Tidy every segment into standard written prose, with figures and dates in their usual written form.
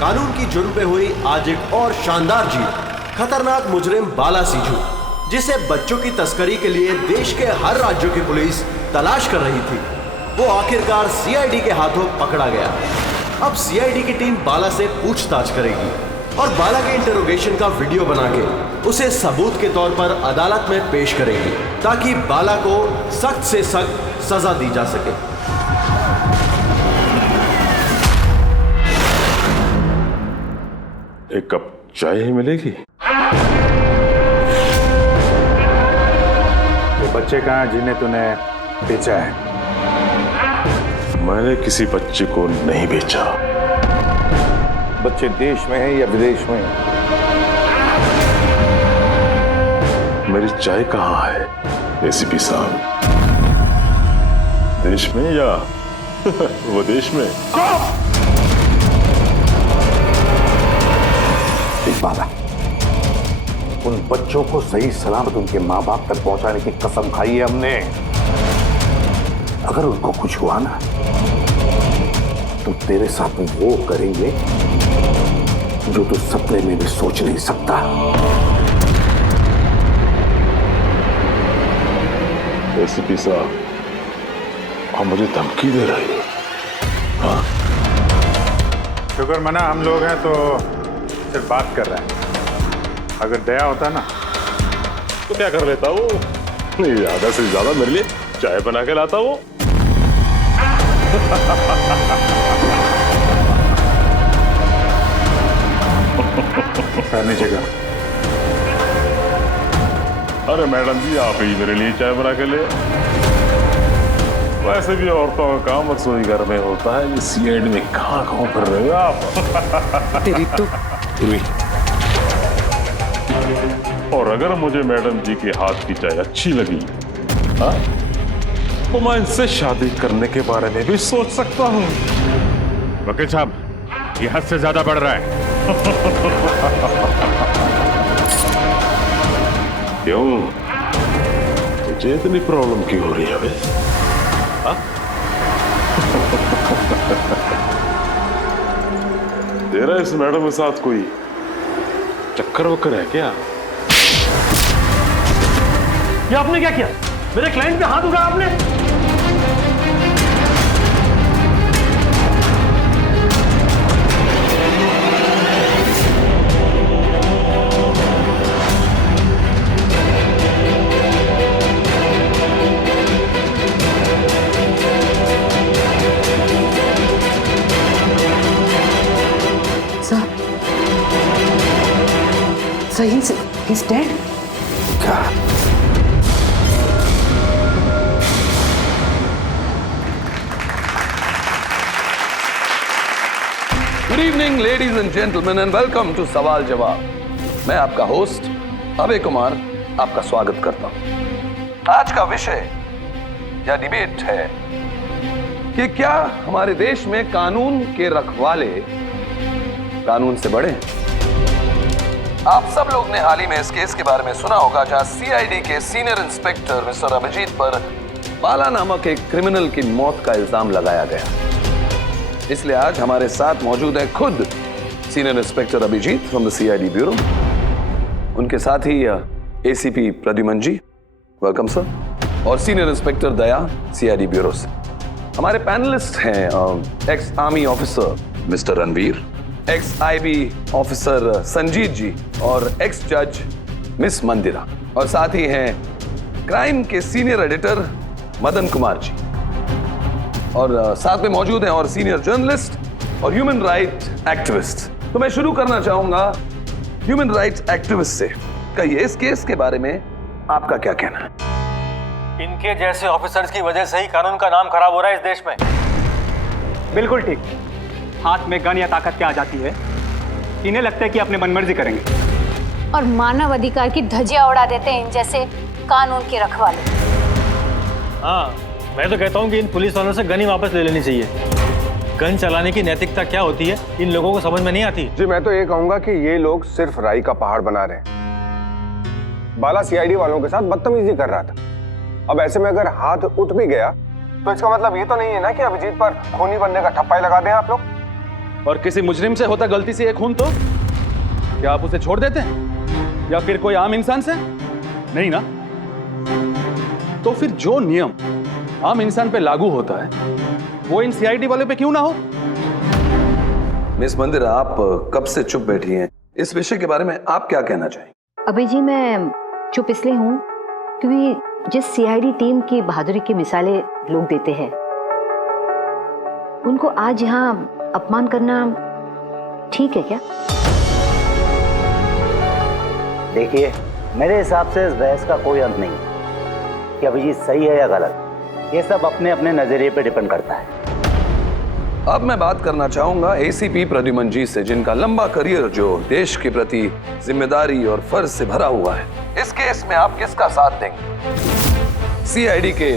कानून की जुर्म पे हुई आज एक और शानदार जीत। खतरनाक मुजरिम बाला सिंजू, जिसे बच्चों की तस्करी के लिए देश के हर राज्यों की पुलिस तलाश कर रही थी, वो आखिरकार सीआईडी के हाथों पकड़ा गया। अब सीआईडी की टीम बाला से पूछताछ करेगी और बाला के इंटरोगेशन का वीडियो बना के उसे सबूत के तौर पर अदालत में पेश करेगी, ताकि बाला को सख्त से सख्त सजा दी जा सके। एक कप चाय ही मिलेगी? वो बच्चे कहाँ जिन्हें तूने बेचा है? मैंने किसी बच्चे को नहीं बेचा। बच्चे देश में है या विदेश में? मेरी चाय कहाँ है एसीपी साहब? देश में या विदेश में? बाला, उन बच्चों को सही सलामत उनके माँ बाप तक पहुंचाने की कसम खाई है हमने। अगर उनको कुछ हुआ ना, तो तेरे साथ वो करेंगे जो तू सपने में भी सोच नहीं सकता। एसीपी साहब, आप मुझे धमकी दे रहे हो? हाँ? शुक्र मना हम लोग हैं तो सिर्फ बात कर रहे हैं। अगर दया होता ना तो क्या कर लेता वो? ज्यादा से ज्यादा मेरे लिए चाय बना के लाता वो। नीचे का। अरे मैडम जी, आप ही मेरे लिए चाय बना के ले। वैसे भी औरतों का काम रसोई घर में होता है, ये सीआईडी में कहाँ कर रहे हो आप? तेरी तो और अगर मुझे मैडम जी के हाथ की चाय अच्छी लगी, हाँ, तो मैं इनसे शादी करने के बारे में भी सोच सकता हूँ। वकील साहब, ये हद से ज्यादा बढ़ रहा है। क्यों? तुझे इतनी प्रॉब्लम क्यों हो रही है बे? हाँ? तेरा इस मैडम के साथ कोई चक्कर वक्कर है क्या? ये आपने क्या किया? मेरे क्लाइंट पे हाथ उठाया आपने? So he's dead? क्या? Good evening ladies and gentleman and welcome to सवाल जवाब। मैं आपका होस्ट अभय कुमार आपका स्वागत करता हूं। आज का विषय या डिबेट है कि क्या हमारे देश में कानून के रखवाले कानून से बड़े हैं? आप सब लोग ने हाल ही में इस केस के बारे में सुना होगा, जहां सीआईडी के सीनियर इंस्पेक्टर मिस्टर अभिजीत पर बाला नामक एक क्रिमिनल की मौत का इल्जाम लगाया गया। इसलिए आज हमारे साथ मौजूद है खुद senior inspector Abhijeet from the CID bureau, उनके साथ ही ACP Pradyuman ji, welcome sir, और senior inspector Daya CID bureau से। हमारे पैनलिस्ट हैं ex army officer mister Ranveer, ex IB officer Sanjeet ji और एक्स जज मिस मंदिरा, और साथ ही हैं क्राइम के सीनियर एडिटर मदन कुमार जी, और साथ में मौजूद हैं और सीनियर जर्नलिस्ट और ह्यूमन राइट एक्टिविस्ट। तो मैं शुरू करना चाहूंगा ह्यूमन राइट एक्टिविस्ट से। कहिए, इस केस के बारे में आपका क्या कहना है? इनके जैसे ऑफिसर्स की वजह से ही कानून का नाम खराब हो रहा है इस देश में। बिल्कुल ठीक। हाथ में गन या ताकत क्या आ जाती है, इन्हें लगता है कि अपने मनमर्जी करेंगे और मानव अधिकार की धज्जियां उड़ा देते हैं इन जैसे कानून के रखवाले। हाँ, मैं तो कहता हूँ कि इन पुलिस वालों से गन ही वापस ले लेनी चाहिए। गन चलाने की नैतिकता क्या होती है इन लोगों को समझ में नहीं आती। जी, मैं तो ये कहूंगा कि ये लोग सिर्फ राई का पहाड़ बना रहे हैं। बाला सीआईडी वालों के साथ बदतमीजी कर रहा था। अब ऐसे में अगर हाथ उठ भी गया तो इसका मतलब ये तो नहीं है ना कि अभिजीत पर खूनी बनने का ठप्पा ही लगा दें आप लोग। और किसी मुजरिम से होता गलती से एक खून तो क्या आप उसे छोड़ देते हैं या फिर कोई आम इंसान से? नहीं ना। तो फिर जो नियम आम इंसान पे लागू होता है वो इन सीआईडी वाले पे क्यों ना हो? मिस मंदिरा, आप कब से चुप बैठी हैं? इस विषय के बारे में आप क्या कहना चाहेंगे? अभी जी मैं चुप इसलिए हूँ क्योंकि जिस सीआईडी टीम की बहादुरी की मिसालें लोग देते हैं उनको आज यहाँ अपमान करना ठीक है क्या? देखिए, मेरे हिसाब से इस बहस का कोई अंत नहीं कि अभिजीत सही है या गलत। ये सब अपने अपने नजरिए पे डिपेंड करता है। अब मैं बात करना चाहूंगा एसीपी प्रद्युमन जी से, जिनका लंबा करियर जो देश के प्रति जिम्मेदारी और फर्ज से भरा हुआ है। इस केस में आप किसका साथ देंगे? सीआईडी के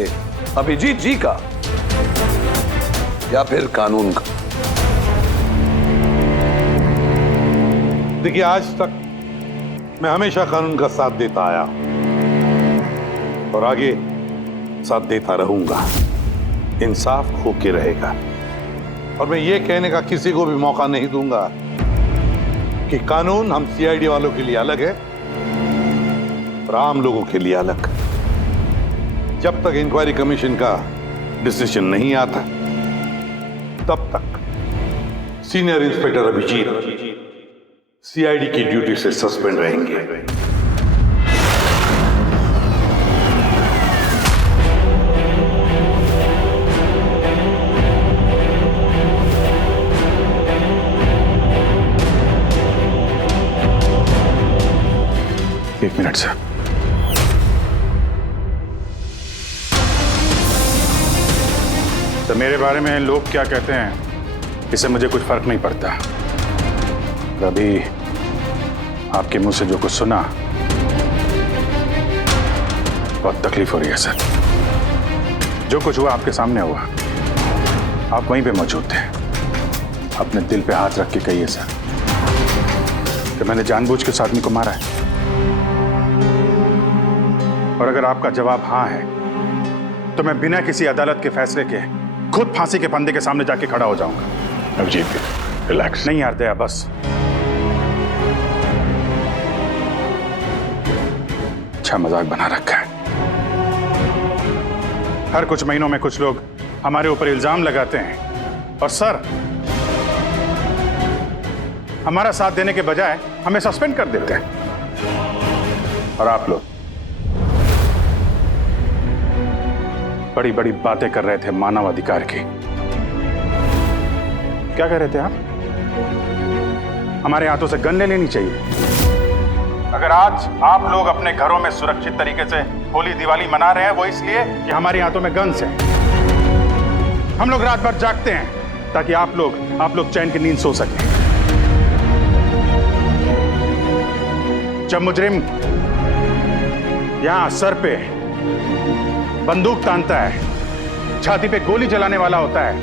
अभिजीत जी का या फिर कानून का? देखिए, आज तक मैं हमेशा कानून का साथ देता आया और आगे साथ देता रहूंगा। इंसाफ होके रहेगा और मैं ये कहने का किसी को भी मौका नहीं दूंगा कि कानून हम सीआईडी वालों के लिए अलग है और आम लोगों के लिए अलग। जब तक इंक्वायरी कमीशन का डिसीजन नहीं आता तब तक सीनियर इंस्पेक्टर अभिजीत सीआईडी की ड्यूटी से सस्पेंड रहेंगे। एक मिनट सर। तो मेरे बारे में लोग क्या कहते हैं इससे मुझे कुछ फर्क नहीं पड़ता। अभी आपके मुंह से जो कुछ सुना बहुत तकलीफ हो रही है सर। जो कुछ हुआ आपके सामने हुआ, आप वहीं पे मौजूद थे। अपने दिल पे हाथ रख के कहिए सर कि मैंने जानबूझ के उस आदमी को मारा है। और अगर आपका जवाब हाँ है तो मैं बिना किसी अदालत के फैसले के खुद फांसी के फंदे के सामने जाके खड़ा हो जाऊंगा। अभिजीत, रिलैक्स। नहीं यार दया, बस अच्छा मजाक बना रखा है। हर कुछ महीनों में कुछ लोग हमारे ऊपर इल्जाम लगाते हैं और सर हमारा साथ देने के बजाय हमें सस्पेंड कर देते हैं। और आप लोग बड़ी बड़ी बातें कर रहे थे मानव अधिकार की। क्या कह रहे थे आप? हमारे हाथों से गन ले लेनी चाहिए। अगर आज आप लोग अपने घरों में सुरक्षित तरीके से होली दिवाली मना रहे हैं वो इसलिए कि हमारे हाथों में गन्स हैं। हम लोग रात भर जागते हैं ताकि आप लोग चैन की नींद सो सकें। जब मुजरिम यहां सर पे बंदूक तानता है, छाती पे गोली चलाने वाला होता है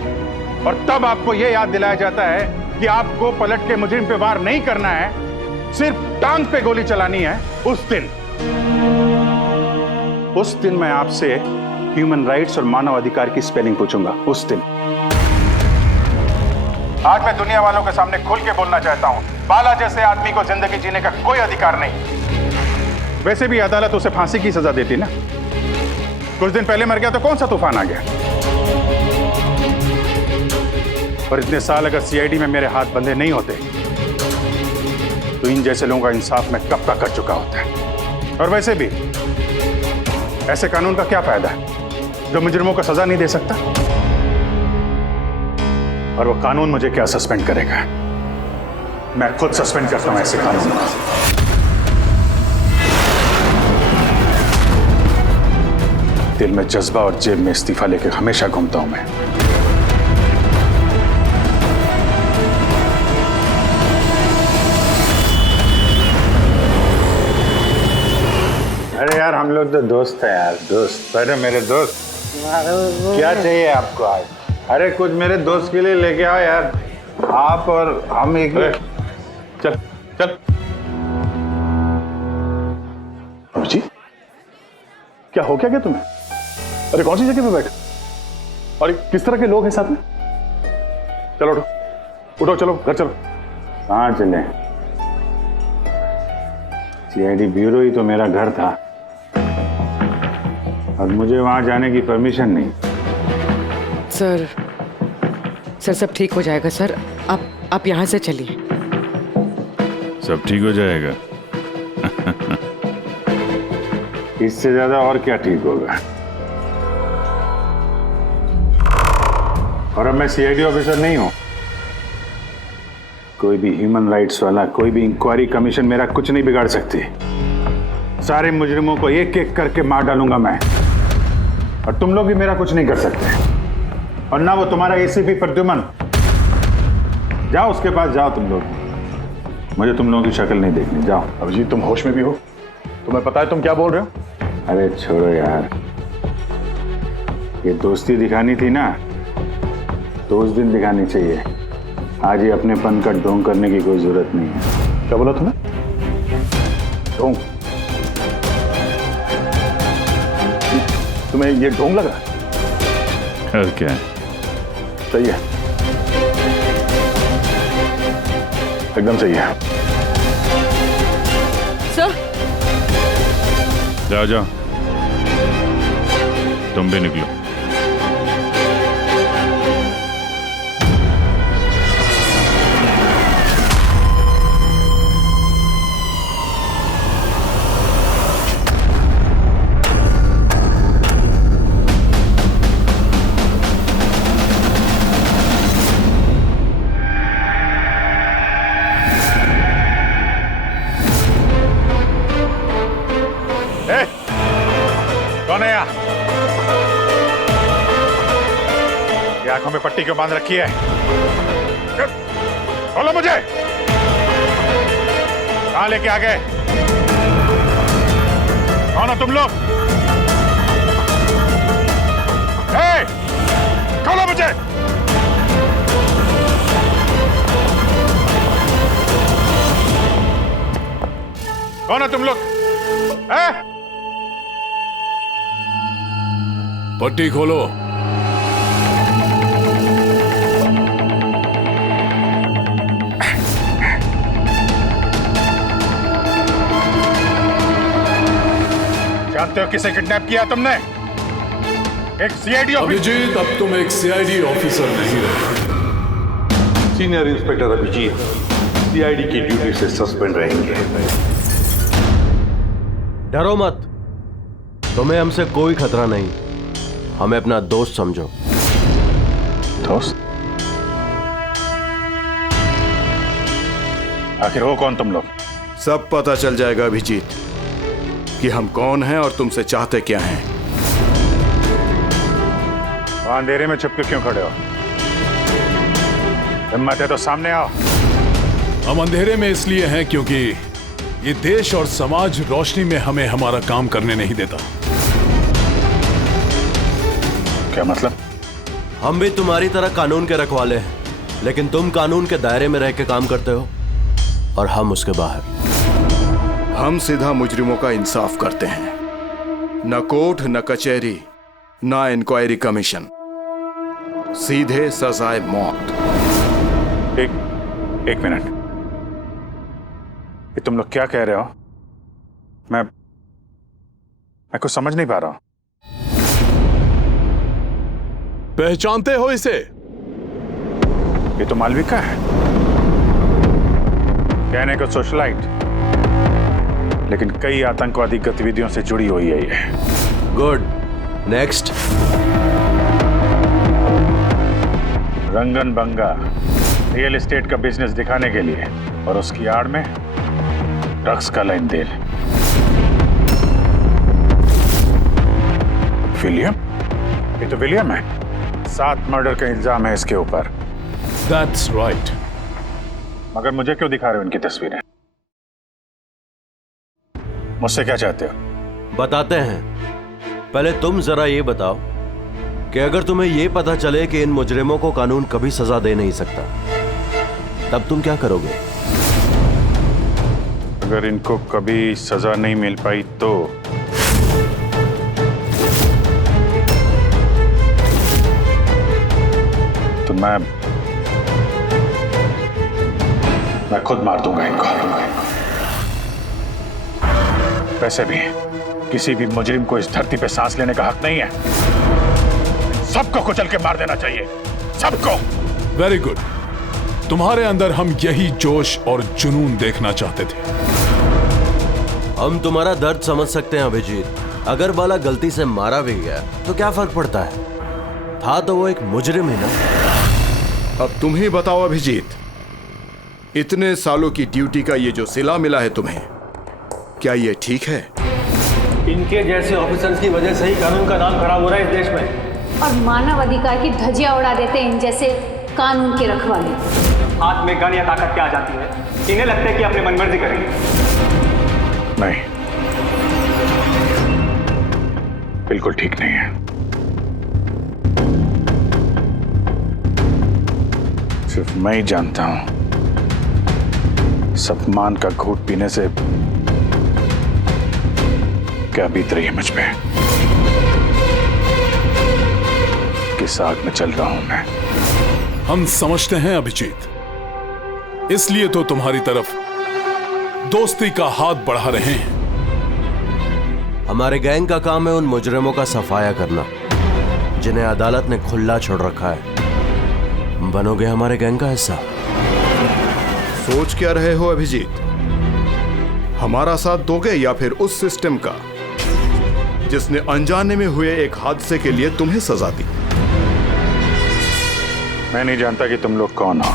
और तब आपको यह याद दिलाया जाता है कि आपको पलट के मुजरिम पे वार नहीं करना है, सिर्फ टांग पे गोली चलानी है, उस दिन मैं आपसे ह्यूमन राइट्स और मानव अधिकार की स्पेलिंग पूछूंगा। उस दिन। आज मैं दुनिया वालों के सामने खुल के बोलना चाहता हूं, बाला जैसे आदमी को जिंदगी जीने का कोई अधिकार नहीं। वैसे भी अदालत उसे फांसी की सजा देती ना। कुछ दिन पहले मर गया तो कौन सा तूफान आ गया? पर इतने साल अगर सीआईडी में मेरे हाथ बंधे नहीं होते तो इन जैसे लोगों का इंसाफ मैं कब का कर चुका होता है। और वैसे भी ऐसे कानून का क्या फायदा है जो मुजरिमों को सजा नहीं दे सकता? और वो कानून मुझे क्या सस्पेंड करेगा? मैं खुद सस्पेंड करता हूं ऐसे कानून को। दिल में जज्बा और जेब में इस्तीफा लेकर हमेशा घूमता हूं मैं। अरे यार, हम लोग तो दोस्त हैं यार, दोस्त। अरे मेरे दोस्त, क्या चाहिए आपको आज? अरे कुछ मेरे दोस्त के लिए लेके आओ यार। आप और हम एक चल चल। अभिजीत, क्या हो क्या तुम्हें? अरे कौन सी जगह पे बैठे और किस तरह के लोग हैं साथ में? चलो उठो, उठो, चलो घर चलो। कहाँ चले? सीआईडी ब्यूरो ही तो मेरा घर था और मुझे वहां जाने की परमिशन नहीं। सर सब ठीक हो जाएगा सर, आप यहाँ से चलिए। सब ठीक हो जाएगा। इससे ज्यादा और क्या ठीक होगा? और अब मैं सीआईडी ऑफिसर नहीं हूं। कोई भी ह्यूमन राइट्स वाला, कोई भी इंक्वायरी कमीशन मेरा कुछ नहीं बिगाड़ सकती। सारे मुजरिमों को एक एक करके मार डालूंगा मैं, और तुम लोग भी मेरा कुछ नहीं कर सकते। और ना वो तुम्हारा एसीपी प्रद्युमन। जाओ उसके पास जाओ तुम लोग, मुझे तुम लोगों की शक्ल नहीं देखनी। जाओ। अभिजीत, तुम होश में भी हो? तुम्हें पता है तुम क्या बोल रहे हो? अरे छोड़ो यार, ये दोस्ती दिखानी थी ना तो उस दिन दिखानी चाहिए। आज ही अपनेपन का ढोंग करने की कोई जरूरत नहीं है। क्या बोला तुमने? ढोंग? तुम्हें ये ढोंग लग रहा है? और क्या? सही है, एकदम सही है। सर जाओ जाओ, तुम भी निकलो। आंखों में पट्टी क्यों बांध रखी है? बोलो मुझे, कहां लेके आ गए? कौन हो तुम लोग? खोलो मुझे। कौन हो तुम लोग? पट्टी खोलो। जानते हो किसे किडनैप किया तुमने? एक सीआईडी ऑफिसर। अभिजीत, अब तुम एक सीआईडी ऑफिसर नहीं रहे। सीनियर इंस्पेक्टर अभिजीत सीआईडी की ड्यूटी से सस्पेंड रहेंगे। डरो मत, तुम्हें हमसे कोई खतरा नहीं। हमें अपना दोस्त समझो। दोस्त? आखिर हो कौन तुम लोग? सब पता चल जाएगा अभिजीत कि हम कौन हैं और तुमसे चाहते क्या हैं। वहां अंधेरे में छुप के क्यों खड़े हो? हिम्मत है तो सामने आओ। हम अंधेरे में इसलिए हैं क्योंकि ये देश और समाज रोशनी में हमें हमारा काम करने नहीं देता। क्या मतलब? हम भी तुम्हारी तरह कानून के रखवाले हैं, लेकिन तुम कानून के दायरे में रह के काम करते हो और हम उसके बाहर। हम सीधा मुजरिमों का इंसाफ करते हैं, न कोर्ट, न कचहरी, न इंक्वायरी कमीशन, सीधे सजाए मौत। एक मिनट, ये तुम लोग क्या कह रहे हो? मैं कुछ समझ नहीं पा रहा हूं। पहचानते हो इसे? ये तो मालविका है, कहने को सोशलाइट, लेकिन कई आतंकवादी गतिविधियों से जुड़ी हुई है ये। Good, next. Rangan Banga real estate का बिजनेस दिखाने के लिए और उसकी आड़ में ड्रग्स का लेन देन। विलियम? ये तो विलियम है। 7 मर्डर का इल्जाम है इसके ऊपर। That's right. मगर मुझे क्यों दिखा रहे हो इनकी तस्वीरें? मुझसे क्या चाहते हो? बताते हैं। पहले तुम जरा ये बताओ कि अगर तुम्हें ये पता चले कि इन मुजरिमों को कानून कभी सजा दे नहीं सकता, तब तुम क्या करोगे? अगर इनको कभी सजा नहीं मिल पाई तो मैं खुद मार दूंगा इनको। वैसे भी किसी भी मुजरिम को इस धरती पे सांस लेने का हक नहीं है। सबको कुचल के मार देना चाहिए, सबको। Very good. तुम्हारे अंदर हम यही जोश और जुनून देखना चाहते थे। हम तुम्हारा दर्द समझ सकते हैं अभिजीत। अगर बाला गलती से मारा भी गया तो क्या फर्क पड़ता है, था तो वो एक मुजरिम ही ना। अब तुम ही बताओ अभिजीत, इतने सालों की ड्यूटी का ये जो सिला मिला है तुम्हें, क्या ये ठीक है? इनके जैसे ऑफिसर्स की वजह से ही कानून का नाम खराब हो रहा है इस देश में। और मानव अधिकार की धज्जियां उड़ा देते हैं इन जैसे कानून के रखवाले। हाथ में गन या ताकत क्या आ जाती है, इन्हें लगता है कि अपनी मनमर्जी करेंगे। नहीं, बिल्कुल ठीक नहीं है। सिर्फ मैं ही जानता हूं इस अपमान का घूंट पीने से क्या बीत रही है मुझ पे। किस आग में चल रहा हूं मैं। हम समझते हैं अभिजीत, इसलिए तो तुम्हारी तरफ दोस्ती का हाथ बढ़ा रहे हैं। हमारे गैंग का काम है उन मुजरिमों का सफाया करना जिन्हें अदालत ने खुला छोड़ रखा है। बनोगे हमारे गैंग का हिस्सा? सोच क्या रहे हो अभिजीत? हमारा साथ दोगे या फिर उस सिस्टम का जिसने अनजाने में हुए एक हादसे के लिए तुम्हें सजा दी? मैं नहीं जानता कि तुम लोग कौन हो,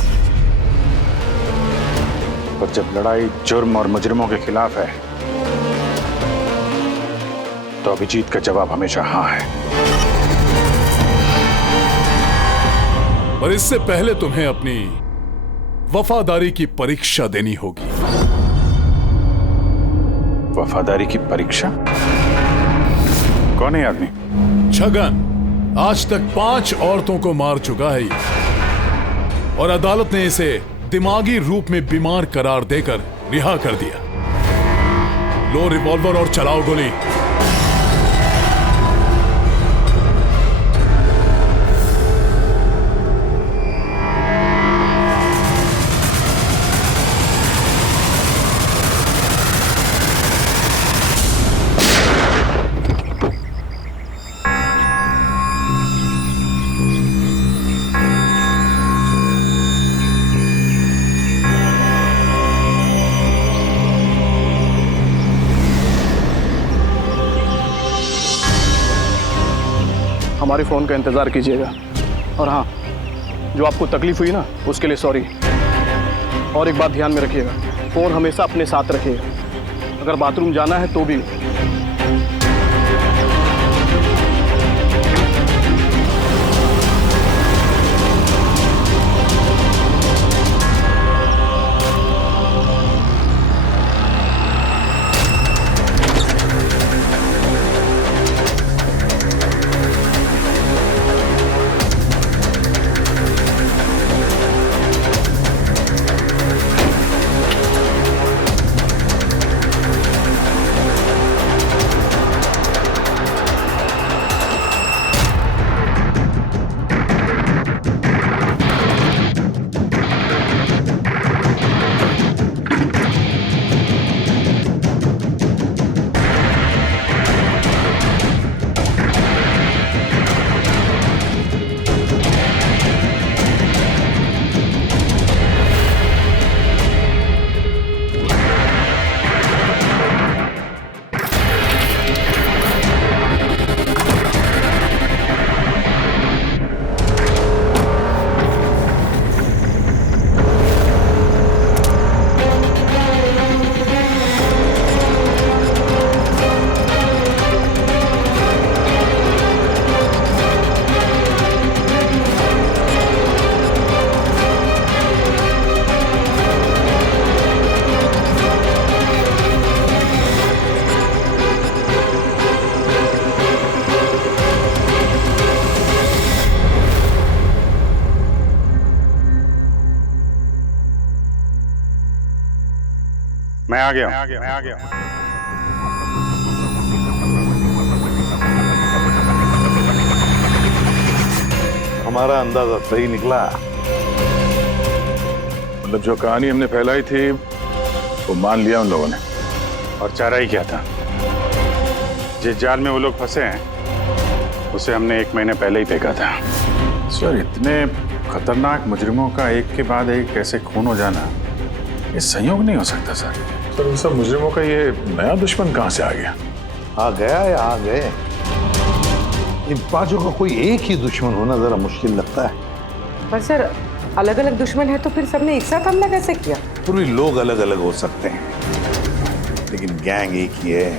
पर जब लड़ाई जुर्म और मुजरिमों के खिलाफ है तो अभिजीत का जवाब हमेशा हाँ है। पर इससे पहले तुम्हें अपनी वफादारी की परीक्षा देनी होगी। वफादारी की परीक्षा? कौन है आदमी? छगन आज तक 5 औरतों को मार चुका है और अदालत ने इसे दिमागी रूप में बीमार करार देकर रिहा कर दिया। लो रिवॉल्वर और चलाओ गोली। हमारे फ़ोन का इंतज़ार कीजिएगा। और हाँ, जो आपको तकलीफ हुई ना उसके लिए सॉरी। और एक बात ध्यान में रखिएगा, फ़ोन हमेशा अपने साथ रखिएगा। अगर बाथरूम जाना है तो भी। मैं आ गया। हमारा अंदाजा सही निकला। मतलब जो कहानी हमने फैलाई थी वो मान लिया उन लोगों ने। और चारा ही क्या था? जिस जाल में वो लोग फंसे हैं उसे हमने 1 महीने पहले ही फेंका था। सर, इतने खतरनाक मुजरिमों का एक के बाद एक कैसे खून हो जाना, ये संयोग नहीं हो सकता सर। सर, इन सब मुजरिमों का ये नया दुश्मन कहाँ से आ गया? आ गया या आ गए, इन पांचों का कोई एक ही दुश्मन होना जरा मुश्किल लगता है। पर सर, अलग अलग दुश्मन है तो फिर सबने एक साथ हमला कैसे किया? पूरी लोग अलग अलग हो सकते हैं लेकिन गैंग एक ही है,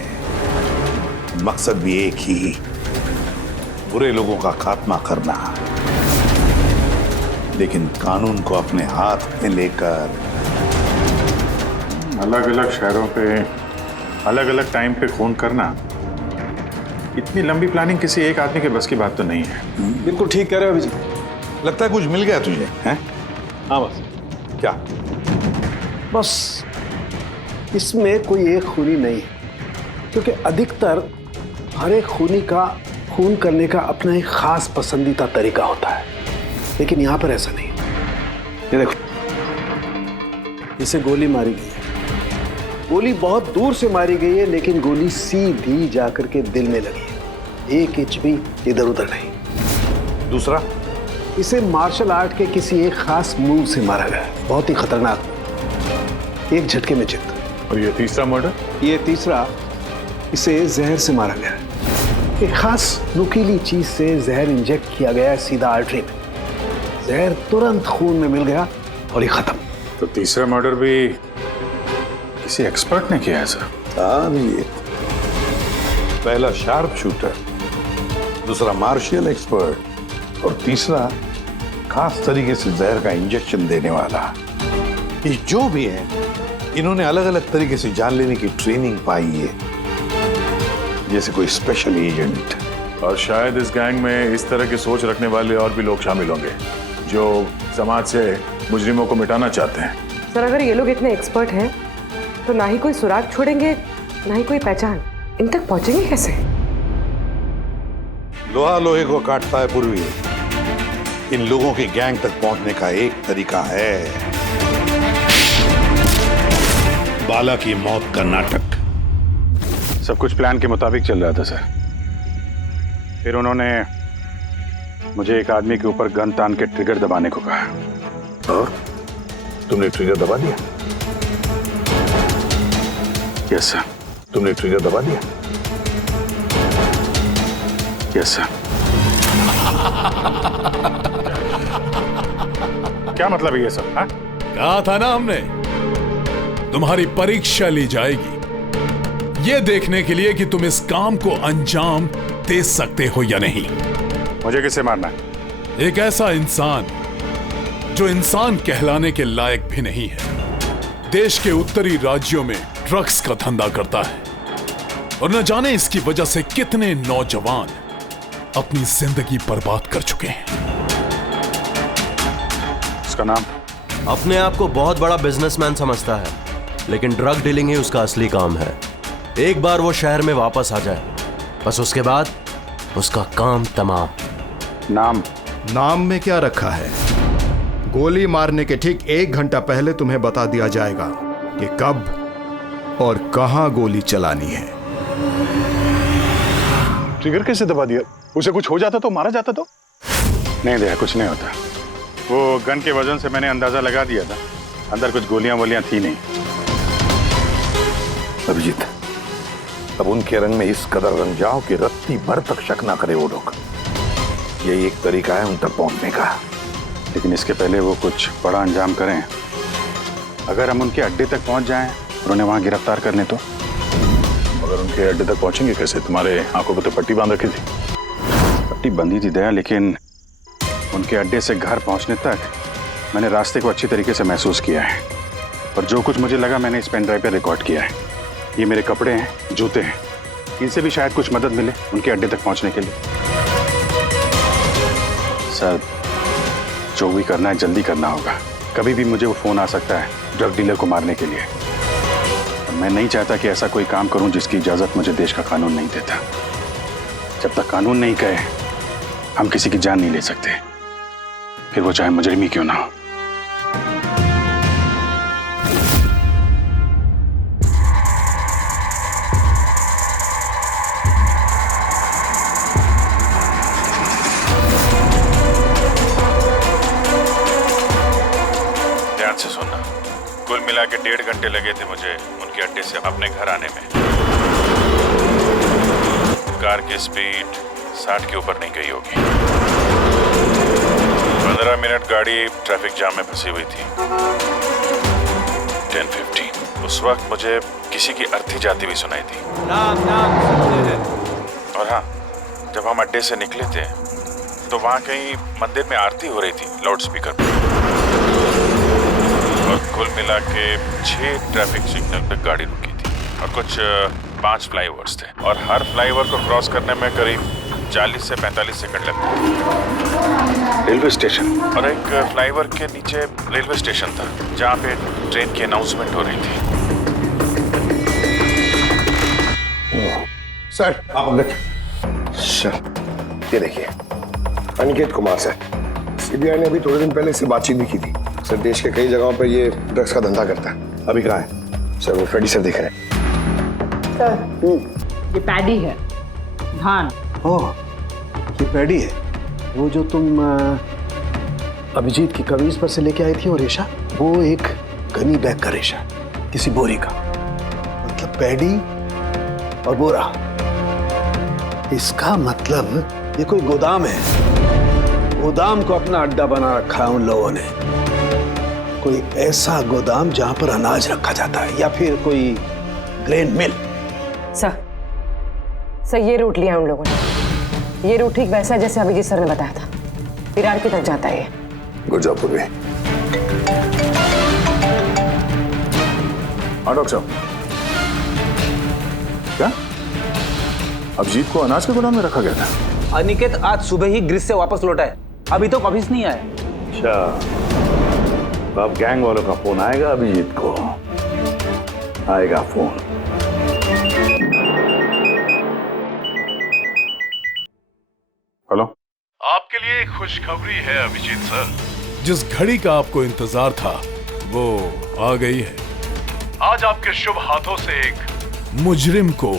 मकसद भी एक ही, बुरे लोगों का खात्मा करना। लेकिन कानून को अपने हाथ में लेकर अलग अलग शहरों पे अलग अलग टाइम पे खून करना, इतनी लंबी प्लानिंग किसी एक आदमी के बस की बात तो नहीं है। बिल्कुल ठीक कह रहे हो अभिजीत। लगता है कुछ मिल गया तुझे, हैं? हाँ बस। क्या? बस इसमें कोई एक खूनी नहीं है, क्योंकि अधिकतर हर एक खूनी का खून करने का अपना एक खास पसंदीदा तरीका होता है, लेकिन यहां पर ऐसा नहीं। ये देखो, इसे गोली मारी गई है। गोली बहुत दूर से मारी गई है, लेकिन गोली सीधी जाकर के दिल में लगी है, 1 इंच भी इधर उधर नहीं। दूसरा, इसे मार्शल आर्ट के किसी एक खास मूव से मारा गया है, बहुत ही खतरनाक, एक झटके में चित। और ये तीसरा मर्डर? ये तीसरा, इसे जहर से मारा गया है। एक खास नुकीली चीज से जहर इंजेक्ट किया गया है सीधा आर्टरी में, जहर तुरंत खून में मिल गया और ये खत्म। तो तीसरा मर्डर भी किसी एक्सपर्ट ने किया है सर? हाँ, ये पहला शार्प शूटर, दूसरा मार्शियल एक्सपर्ट और तीसरा खास तरीके से जहर का इंजेक्शन देने वाला। ये जो भी है, इन्होंने अलग अलग तरीके से जान लेने की ट्रेनिंग पाई है, जैसे कोई स्पेशल एजेंट। और शायद इस गैंग में इस तरह की सोच रखने वाले और भी लोग शामिल होंगे जो समाज से मुजरिमों को मिटाना चाहते हैं। सर, अगर ये लोग इतने एक्सपर्ट हैं तो ना ही कोई सुराग छोड़ेंगे, ना ही कोई पहचान। इन तक पहुंचेंगे कैसे? लोहा लोहे को काटता है पूर्वी। इन लोगों की गैंग तक पहुंचने का एक तरीका है, बाला की मौत का नाटक। सब कुछ प्लान के मुताबिक चल रहा था सर। फिर उन्होंने मुझे एक आदमी के ऊपर गन तान के ट्रिगर दबाने को कहा। और तुमने ट्रिगर दबा दिया? Yes sir. तुमने ट्रिगर दबा दिया? Yes sir. क्या मतलब है ये सब? हाँ? कहा था ना हमने, तुम्हारी परीक्षा ली जाएगी ये देखने के लिए कि तुम इस काम को अंजाम दे सकते हो या नहीं। मुझे किससे मारना है? एक ऐसा इंसान जो इंसान कहलाने के लायक भी नहीं है, देश के उत्तरी राज्यों में ड्रग्स का धंधा करता है और न जाने इसकी वजह से कितने नौजवान अपनी जिंदगी बर्बाद कर चुके हैं। उसका नाम? अपने आप को बहुत बड़ा बिजनेसमैन समझता है, लेकिन ड्रग डीलिंग ही उसका असली काम है। एक बार वो शहर में वापस आ जाए, बस उसके बाद उसका काम तमाम। नाम में क्या रखा है? गोली मारने के ठीक 1 घंटा पहले तुम्हें बता दिया जाएगा कि कब और कहां गोली चलानी है। ट्रिगर कैसे दबा दिया? उसे कुछ हो जाता तो, मारा जाता तो? नहीं दया, कुछ नहीं होता। वो गन के वजन से मैंने अंदाजा लगा दिया था, अंदर कुछ गोलियां वोलियां थी नहीं। अभिजीत, अब उनके रंग में इस कदर रंग जाओ कि रत्ती भर तक शक ना करे वो लोग। यही एक तरीका है उन तक पहुंचने का। लेकिन इसके पहले वो कुछ बड़ा अंजाम करें। अगर हम उनके अड्डे तक पहुंच जाएं और उन्हें वहां गिरफ्तार कर लें तो? अगर उनके अड्डे तक पहुंचेंगे कैसे? तुम्हारे आंखों पर तो पट्टी बांध रखी थी। पट्टी बंधी थी दया, लेकिन उनके अड्डे से घर पहुंचने तक मैंने रास्ते को अच्छी तरीके से महसूस किया है और जो कुछ मुझे लगा मैंने इस पेन ड्राइव पर रिकॉर्ड किया है। ये मेरे कपड़े हैं, जूते हैं, इनसे भी शायद कुछ मदद मिले उनके अड्डे तक पहुंचने के लिए। सर, जो भी करना है जल्दी करना होगा। कभी भी मुझे वो फोन आ सकता है ड्रग डीलर को मारने के लिए। और मैं नहीं चाहता कि ऐसा कोई काम करूं जिसकी इजाजत मुझे देश का कानून नहीं देता। जब तक कानून नहीं कहे हम किसी की जान नहीं ले सकते, फिर वो चाहे मुजरिम ही क्यों ना हो। ध्यान से सुनना। कुल मिला के 1.5 घंटे लगे थे मुझे उनके अड्डे से अपने घर आने में। कार की स्पीड 60 के ऊपर नहीं गई होगी। 15 मिनट गाड़ी ट्रैफिक जाम में फंसी हुई थी। 10:15 उस वक्त मुझे किसी की अर्थी जाती हुई सुनाई थी। और हाँ, जब हम अड्डे से निकले थे तो वहाँ कहीं मंदिर में आरती हो रही थी लाउड स्पीकर पे। और कुल मिला के 6 ट्रैफिक सिग्नल पे गाड़ी रुकी थी और कुछ 5 फ्लाईओवर्स थे और हर फ्लाईओवर को क्रॉस करने में करीब 40 से 45 सेकंड लगते। रेलवे स्टेशन और एक फ्लाईओवर के नीचे रेलवे स्टेशन था जहाँ पे ट्रेन की अनाउंसमेंट हो रही थी। सर आप अंदर। सर ये देखिए, अनिकेत कुमार सर, सीबीआई ने अभी थोड़े दिन पहले से बातचीत भी की थी। सर देश के कई जगहों पर ये ड्रग्स का धंधा करता है। अभी कहाँ है? सर वो फ्रेडी सर देख रहे हैं। सर ये पैडी है, धान। ओह, ये पैडी है, वो जो तुम अभिजीत की कमीज पर से लेके आई थी वो रेशा, वो एक गनी बैग का रेशा, किसी बोरी का। मतलब पैडी और बोरा, इसका मतलब ये कोई गोदाम है। गोदाम को अपना अड्डा बना रखा है उन लोगों ने। कोई ऐसा गोदाम जहां पर अनाज रखा जाता है या फिर कोई ग्रेन मिल। सर ये रूट लिया उन लोगों ने। ये रूट ठीक वैसा जैसे अभिजीत सर ने बताया था, विरार की तरफ जाता है ये। गुरजापुर में। हाँ डॉक्टर साहब, क्या अभिजीत को अनाज के गोदाम में रखा गया था? अनिकेत आज सुबह ही ग्रीस से वापस लौटा है, अभी तो ऑफिस नहीं आया। अच्छा, अब गैंग वालों का फोन आएगा अभिजीत को, आएगा फोन। हेलो, आपके लिए एक खुशखबरी है अभिजीत सर। जिस घड़ी का आपको इंतजार था वो आ गई है। आज आपके शुभ हाथों से एक मुजरिम को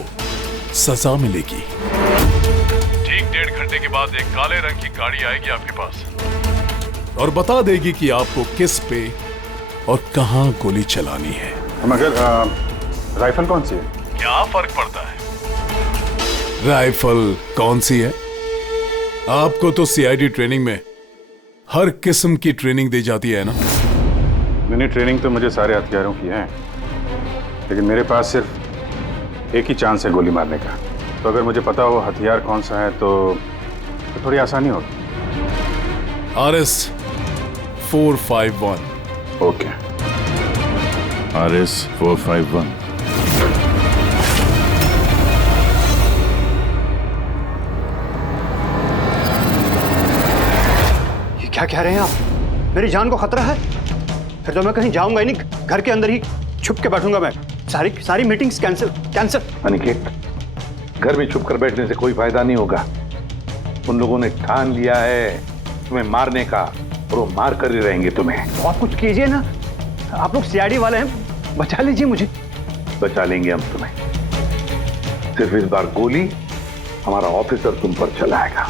सजा मिलेगी। ठीक 1.5 घंटे के बाद एक काले रंग की गाड़ी आएगी आपके पास और बता देगी कि आपको किस पे और कहां गोली चलानी है। मगर राइफल कौन सी है? क्या फर्क पड़ता है राइफल कौन सी है? आपको तो सीआईडी ट्रेनिंग में हर किस्म की ट्रेनिंग दी जाती है ना। मैंने ट्रेनिंग तो मुझे सारे हथियारों की है, लेकिन मेरे पास सिर्फ एक ही चांस है गोली मारने का। तो अगर मुझे पता हो हथियार कौन सा है तो थोड़ी आसानी होगी। RS 451। Okay, RS 451। ये क्या कह रहे हैं आप? मेरी जान को खतरा है? फिर तो मैं कहीं जाऊंगा ही नहीं, घर के अंदर ही छुप के बैठूंगा मैं। सारी मीटिंग्स कैंसिल। अनिकेत, घर में छुप कर बैठने से कोई फायदा नहीं होगा। उन लोगों ने ठान लिया है तुम्हें मारने का और वो मार कर ही रहेंगे तुम्हें। बहुत कुछ कीजिए ना, आप लोग सीआईडी वाले हैं, बचा लीजिए मुझे। बचा लेंगे हम तुम्हें, सिर्फ इस बार गोली हमारा ऑफिसर तुम पर चलाएगा।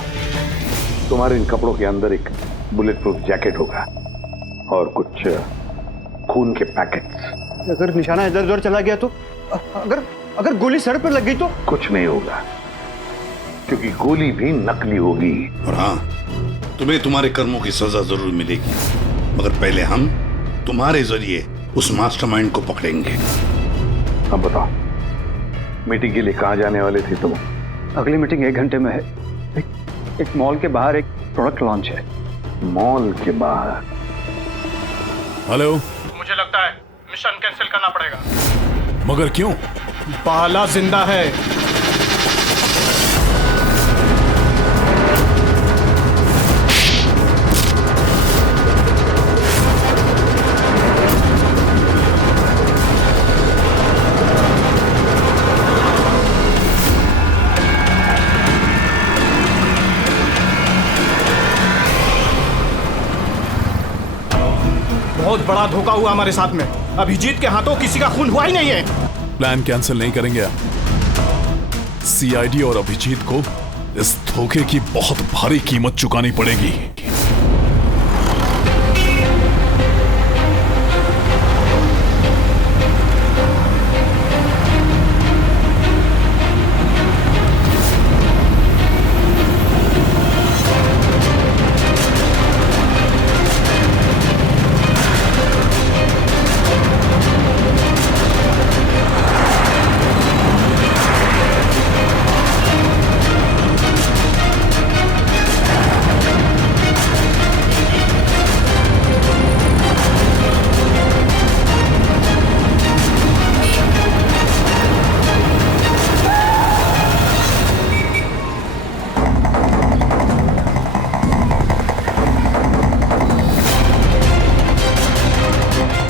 तुम्हारे इन कपड़ों के अंदर एक बुलेट प्रूफ जैकेट होगा और कुछ खून के पैकेट्स। अगर निशाना इधर उधर चला गया तो, अगर गोली सर पर लग गई तो? कुछ नहीं होगा, क्योंकि गोली भी नकली होगी। और हाँ, तुम्हें तुम्हारे कर्मों की सजा जरूर मिलेगी, मगर पहले हम तुम्हारे जरिए उस मास्टरमाइंड को पकड़ेंगे। अब बताओ, मीटिंग के लिए कहाँ जाने वाले थे तुम? अगली मीटिंग 1 घंटे में है। एक मॉल के बाहर एक प्रोडक्ट लॉन्च है। मॉल के बाहर? हेलो, मुझे लगता है मिशन कैंसिल करना पड़ेगा। मगर क्यों? बाला जिंदा है। बहुत बड़ा धोखा हुआ हमारे साथ में। अभिजीत के हाथों किसी का खून हुआ ही नहीं है। प्लान कैंसिल नहीं करेंगे आप। सीआईडी और अभिजीत को इस धोखे की बहुत भारी कीमत चुकानी पड़ेगी।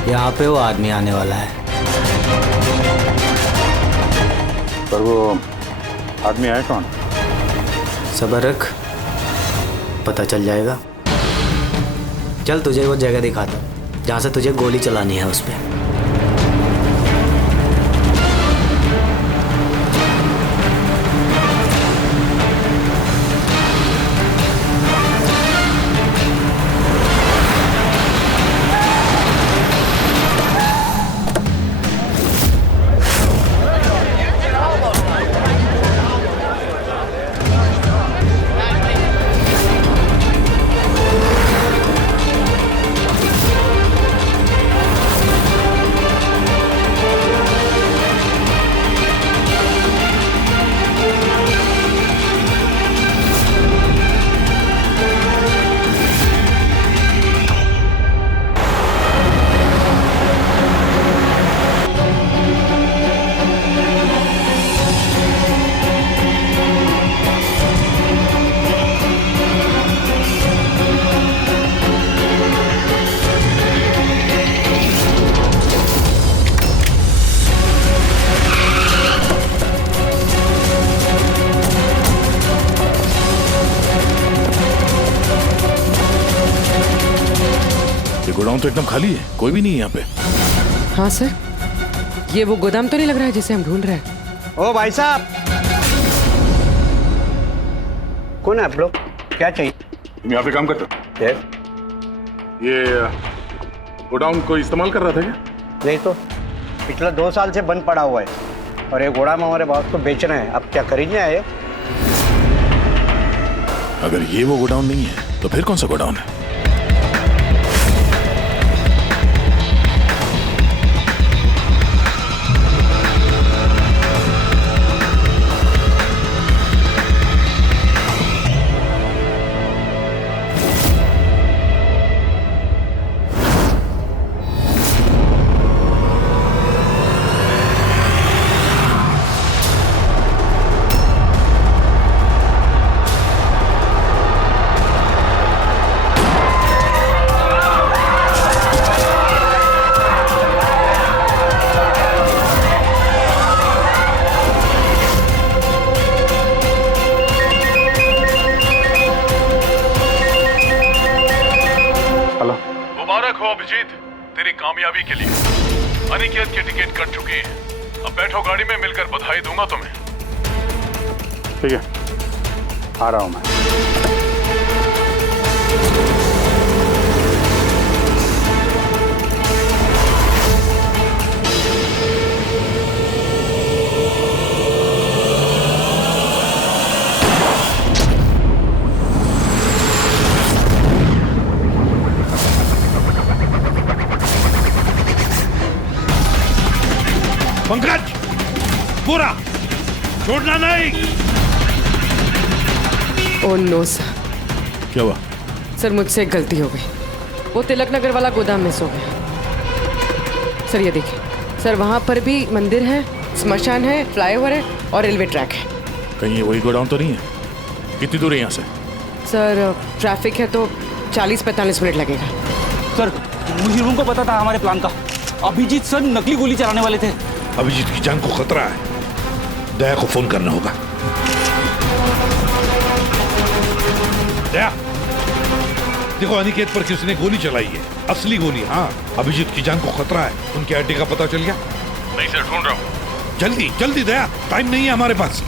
यहाँ पे वो आदमी आने वाला है। पर वो आदमी आया कौन? सब्र रख, पता चल जाएगा। चल तुझे वो जगह दिखाता हूँ जहाँ से तुझे गोली चलानी है उस पर। गोडाउन तो एकदम खाली है, कोई भी नहीं है यहाँ पे। हाँ सर, ये वो गोदाम तो नहीं लग रहा है जिसे हम ढूंढ रहे हैं। ओ भाई साहब, कौन है आप लोग? क्या चाहिए? तुम यहाँ पे काम करते हो? ये गोडाउन को इस्तेमाल कर रहा था क्या? नहीं तो पिछले 2 साल से बंद पड़ा हुआ है और ये गोदाम हमारे बॉस को बेच रहे हैं। अब क्या खरीदने आए? अगर ये वो गोडाउन नहीं है तो फिर कौन सा गोडाउन है? मुबारक हो अभिजीत, तेरी कामयाबी के लिए। अनिकेत की टिकट कट चुकी है। अब बैठो गाड़ी में, मिलकर बधाई दूंगा तुम्हें। ठीक है, आ रहा हूं मैं। पंकज, पूरा छोड़ना नहीं। Oh no sir. क्या हुआ? सर मुझसे एक गलती हो गई। वो तिलक नगर वाला गोदाम में सो गया। सर ये देखिए, सर वहाँ पर भी मंदिर है, स्मशान है, फ्लाईओवर है और रेलवे ट्रैक है। कहीं ये वही गोडाउन तो नहीं है? कितनी दूर है यहाँ से? सर ट्रैफिक है तो 40-45 मिनट लगेगा। सर मुझे को पता था हमारे प्लान का। अभिजीत सर नकली गोली चलाने वाले थे। अभिजीत की जान को खतरा है, दया को फोन करना होगा। दया, देखो अनिकेत पर किसने गोली चलाई है, असली गोली। हाँ, अभिजीत की जान को खतरा है। उनके अड्डे का पता चल गया? नहीं सर, ढूंढ रहा हूँ। जल्दी जल्दी दया, टाइम नहीं है हमारे पास।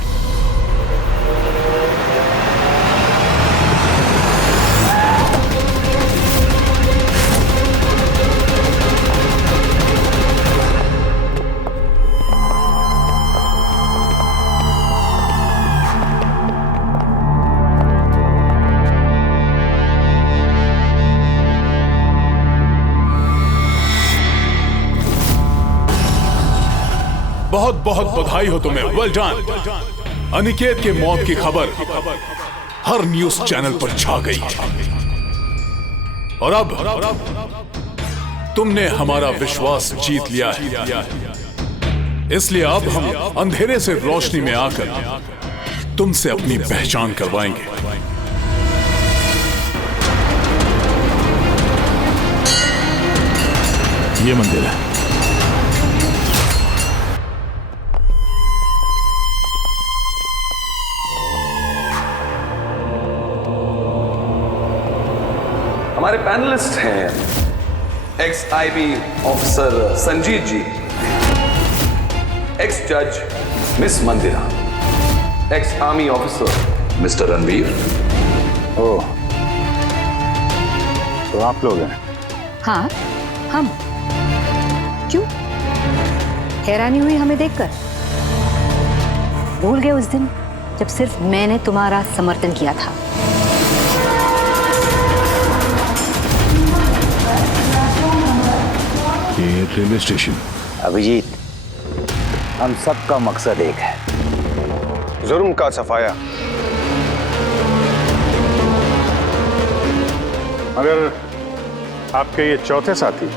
बहुत बहुत बधाई हो तुम्हें, वेल डन। अनिकेत के मौत की खबर हर न्यूज चैनल पर छा गई और अब तुमने हमारा विश्वास जीत लिया है। इसलिए अब हम अंधेरे से रोशनी में आकर तुमसे अपनी पहचान करवाएंगे। ये मंदिर है। हमारे पैनलिस्ट हैं ex IB officer Sanjeet ji, ex जज miss Mandira, ex army officer mister Ranveer. Oh, तो आप लोग हैं? हाँ, हम। क्यों? हैरानी हुई हमें देखकर? भूल गए उस दिन जब सिर्फ मैंने तुम्हारा समर्थन किया था? ये रेलवे स्टेशन। अभिजीत, हम सबका मकसद एक है, जुर्म का सफाया। मगर आपके ये चौथे साथी,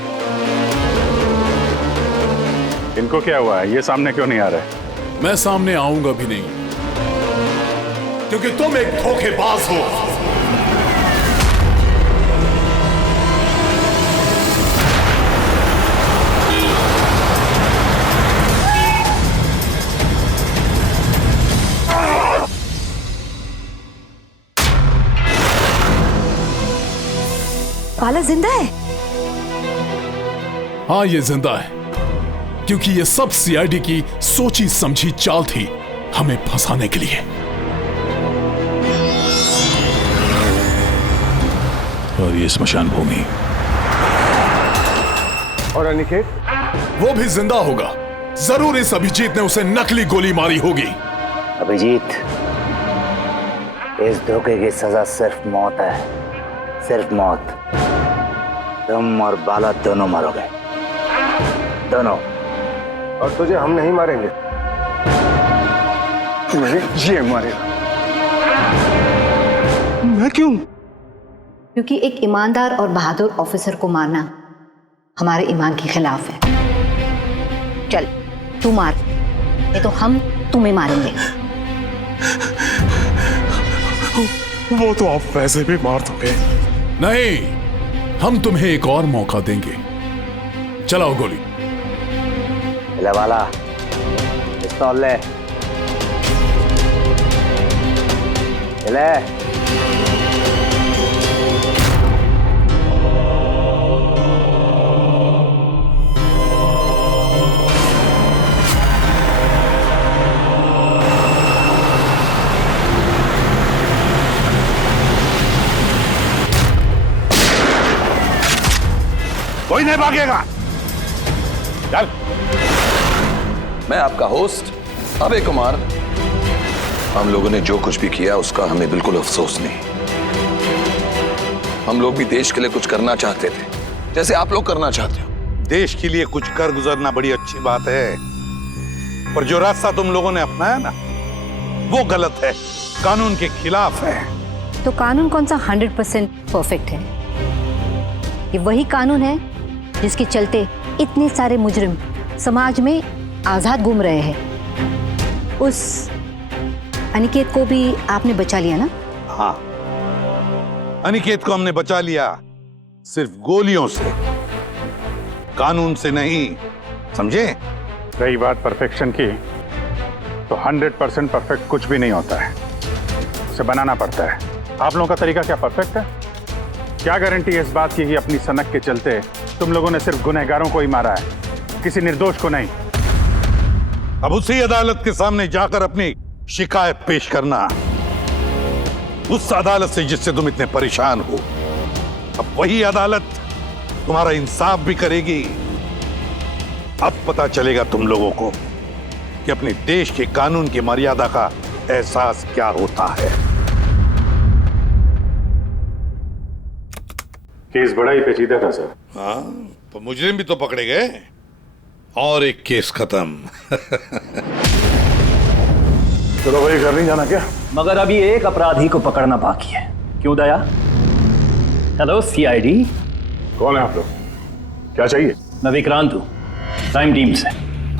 इनको क्या हुआ है? ये सामने क्यों नहीं आ रहे? मैं सामने आऊंगा भी नहीं, क्योंकि तुम एक धोखेबाज हो। बाला जिंदा है? हाँ, ये जिंदा है, क्योंकि ये सब सीआईडी की सोची समझी चाल थी हमें फंसाने के लिए। और ये स्मशान भूमि। और अनिकेत? वो भी जिंदा होगा। जरूर इस अभिजीत ने उसे नकली गोली मारी होगी। अभिजीत, इस धोखे की सजा सिर्फ मौत है, सिर्फ मौत। तुम और बाला दोनों मरोगे, दोनों। और तुझे हम नहीं मारेंगे। ये मारेगा। मैं क्यों? क्योंकि एक ईमानदार और बहादुर ऑफिसर को मारना हमारे ईमान के खिलाफ है। चल, तू मार, नहीं तो हम तुम्हें मारेंगे। वो तो आप वैसे भी मार दोगे। नहीं, हम तुम्हें एक और मौका देंगे। चलाओ गोली। ले वाला, पिस्तौल ले। ले। कोई नहीं भागेगा। चल। मैं आपका होस्ट अभय कुमार। हम लोगों ने जो कुछ भी किया उसका हमें बिल्कुल अफसोस नहीं। हम लोग भी देश के लिए कुछ करना चाहते थे, जैसे आप लोग करना चाहते हो। देश के लिए कुछ कर गुजरना बड़ी अच्छी बात है, पर जो रास्ता तुम लोगों ने अपनाया ना, वो गलत है, कानून के खिलाफ है। तो कानून कौन सा 100% परफेक्ट है? ये वही कानून है जिसके चलते इतने सारे मुजरिम समाज में आजाद घूम रहे हैं। उस अनिकेत को भी आपने बचा लिया ना? हाँ, अनिकेत को हमने बचा लिया, सिर्फ गोलियों से, कानून से नहीं, समझे? रही बात परफेक्शन की, तो 100% परफेक्ट कुछ भी नहीं होता है, उसे बनाना पड़ता है। आप लोगों का तरीका क्या परफेक्ट है? क्या गारंटी है इस बात की कि अपनी सनक के चलते तुम लोगों ने सिर्फ गुनहगारों को ही मारा है, किसी निर्दोष को नहीं? अब उसी अदालत के सामने जाकर अपनी शिकायत पेश करना, उस अदालत से जिससे तुम इतने परेशान हो। अब वही अदालत तुम्हारा इंसाफ भी करेगी। अब पता चलेगा तुम लोगों को कि अपने देश के कानून की मर्यादा का एहसास क्या होता है। केस बड़ा ही पेचीदा था सर। हाँ, तो मुजरिम भी तो पकड़े गए और एक केस खत्म। चलो भाई, घर नहीं जाना क्या? मगर अभी एक अपराधी को पकड़ना बाकी है। क्यों दया? Hello CID. कौन है आप लोग? क्या चाहिए? मैं विक्रांत हूँ, क्राइम टीम से।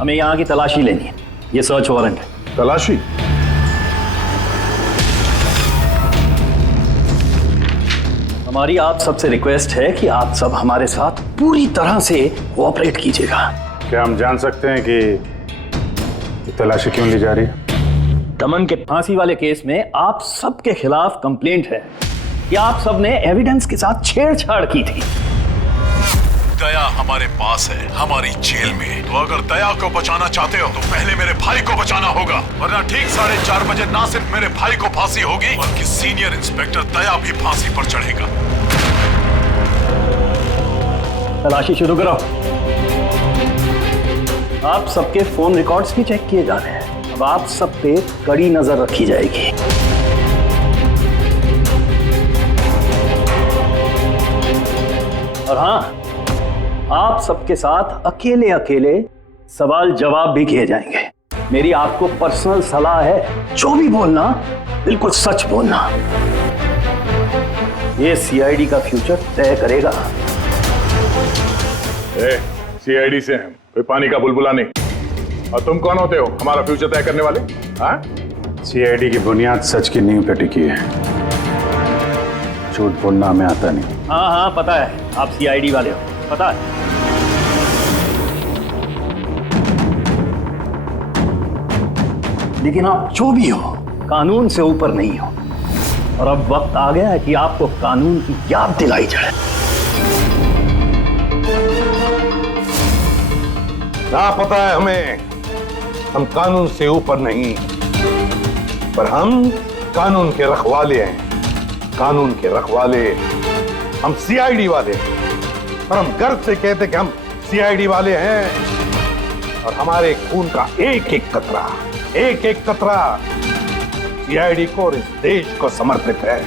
हमें यहाँ की तलाशी लेनी है। ये सर्च वारंट है। तलाशी? हमारी आप सबसे रिक्वेस्ट है कि आप सब हमारे साथ पूरी तरह से कोऑपरेट कीजिएगा। क्या हम जान सकते हैं कि तलाशी क्यों ली जा रही है? दमन के फांसी वाले केस में आप सबके खिलाफ कंप्लेंट है कि आप सब ने एविडेंस के साथ छेड़छाड़ की थी। दया हमारे पास है, हमारी जेल में। तो अगर दया को बचाना चाहते हो तो पहले मेरे भाई को बचाना होगा, वरना ठीक 4:30 बजे ना सिर्फ मेरे भाई को फांसी होगी बल्कि सीनियर इंस्पेक्टर दया भी फांसी पर चढ़ेगा। तलाशी शुरू करो। आप सबके फोन रिकॉर्ड्स भी चेक किए जा रहे हैं। अब आप सब पे कड़ी नजर रखी जाएगी। और हाँ, आप सबके साथ अकेले अकेले सवाल जवाब भी किए जाएंगे। मेरी आपको पर्सनल सलाह है, जो भी बोलना बिल्कुल सच बोलना। ये सीआईडी का फ्यूचर तय करेगा। सीआईडी से हैं, कोई पानी का बुलबुला नहीं। और तुम कौन होते हो हमारा फ्यूचर तय करने वाले? हाँ? सीआईडी की बुनियाद सच की नींव पे टिकी है। झूठ बोलना हमें आता नहीं। हाँ हाँ पता है, आप सीआईडी वाले हो, पता है। लेकिन आप जो भी हो, कानून से ऊपर नहीं हो। और अब वक्त आ गया है कि आपको कानून की याद दिलाई जाए। ना पता है हमें, हम कानून से ऊपर नहीं, पर हम कानून के रखवाले हैं। कानून के रखवाले हम सीआईडी वाले, और हम गर्व से कहते कि हम सीआईडी वाले हैं। और हमारे खून का एक एक कतरा सीआईडी को और इस देश को समर्पित है।